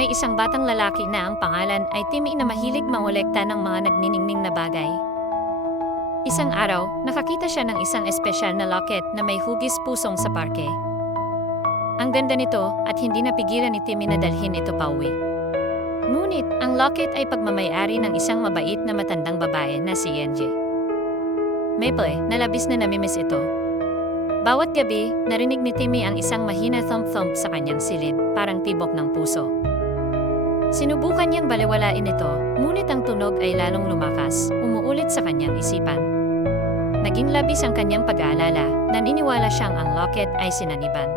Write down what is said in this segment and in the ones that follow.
may isang batang lalaki na ang pangalan ay Timmy na mahilig mangolekta ng mga nagniningning na bagay. Isang araw, nakakita siya ng isang espesyal na locket na may hugis pusong sa parke. Ang ganda nito at hindi napigilan ni Timmy na dalhin ito pauwi. Ngunit, ang locket ay pagmamay-ari ng isang mabait na matandang babae na si NJ. Maple, nalabis na namimiss ito. Bawat gabi, narinig ni Timmy ang isang mahina thump-thump sa kanyang silid, parang tibok ng puso. Sinubukan niyang balewalain ito, ngunit ang tunog ay lalong lumakas, umuulit sa kanyang isipan. Naging labis ang kanyang pag-aalala, naniniwala siyang ang locket ay sinaniban.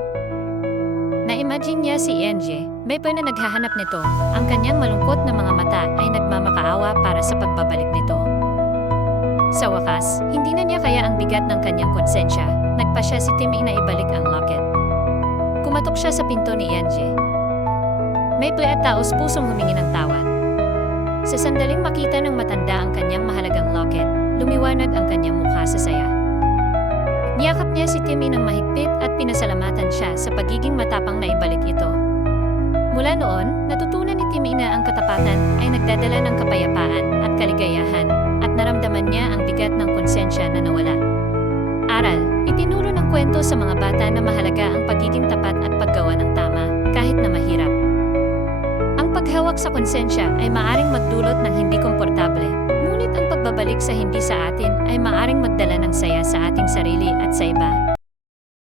Na-imagine niya si NJ, Maple na naghahanap nito, ang kanyang malungkot na mga mata ay nagmamakaawa para sa pagbabalik nito. Sa wakas, hindi na niya kaya ang bigat ng kanyang konsensya, nagpasya si Timmy na ibalik ang locket. Kumatok siya sa pinto ni NJ. Maple at taos pusong humingi ng tawad. Sa sandaling makita ng matanda ang kanyang mahalagang locket, lumiwanag ang kanyang mukha sa saya. Niyakap niya si Timmy ng mahigpit at pinasalamatan siya sa pagiging matapang na ibalik ito. Mula noon, natutunan ni Timmy na ang katapatan ay nagdadala ng kapayapaan at kaligayahan at naramdaman niya ang bigat ng konsensya na nawala. Aral, itinuro ng kwento sa mga bata na mahalaga ang pagiging tapat at paggawa ng tama, kahit na mahirap. Ang paghawak sa konsensya ay maaring magdulot ng hindi komportable, ngunit ang pagbabalik sa hindi sa atin ay maaring magdala ng saya sa ating sarili at sa iba.